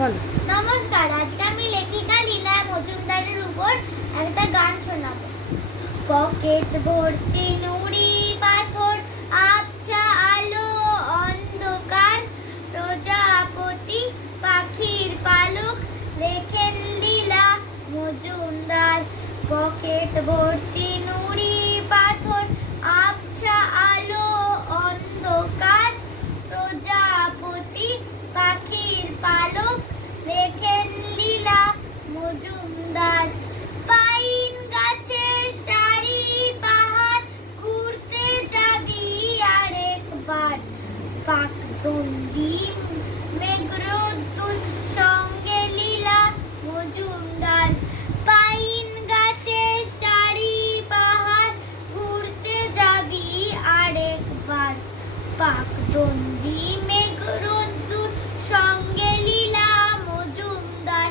বলো। নমস্কার, আজকে আমি লেখিকা লীলা মজুমদারের উপর একটা গান শোনাবো। পকেট ভর্তি নুড়ি পাথর, আবছা আলো অন্ধকার, প্রজাপতি পাখির পালক লেখেন লীলা মজুমদার। পকেট ভর্তি নুড়ি পাথর, আবছা আলো অন্ধকার, প্রজাপতি পাখির পালক লেখেন লীলা মজুমদার। পাইন গাছের সারি পাহাড়, ঘুরতে যাবি আরেকবার, পাকদণ্ডী মেঘরোদ্দুর সঙ্গে লীলা মজুমদার। পাইন গাছের সারি পাহাড়, ঘুরতে যাবি আরেকবার, পাকদণ্ডী মেঘরোদ্দুর সঙ্গে লীলা মজুমদার।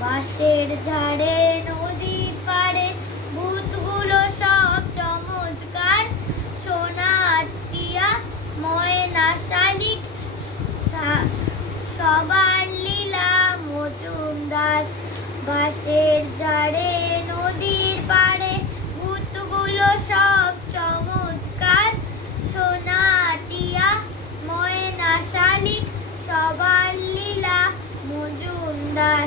বাঁশের ঝাড়ে নদীর পাড়ে ভূতগুলো সব চমৎকার, সোনার টিয়া ময়না শালিক সবার লীলা মজুমদার। বাঁশের ঝাড়ে নদীর পাড়ে ভূতগুলো সব চমৎকার, সোনা টিয়া ময়না শালিক সবার লীলা মজুমদার।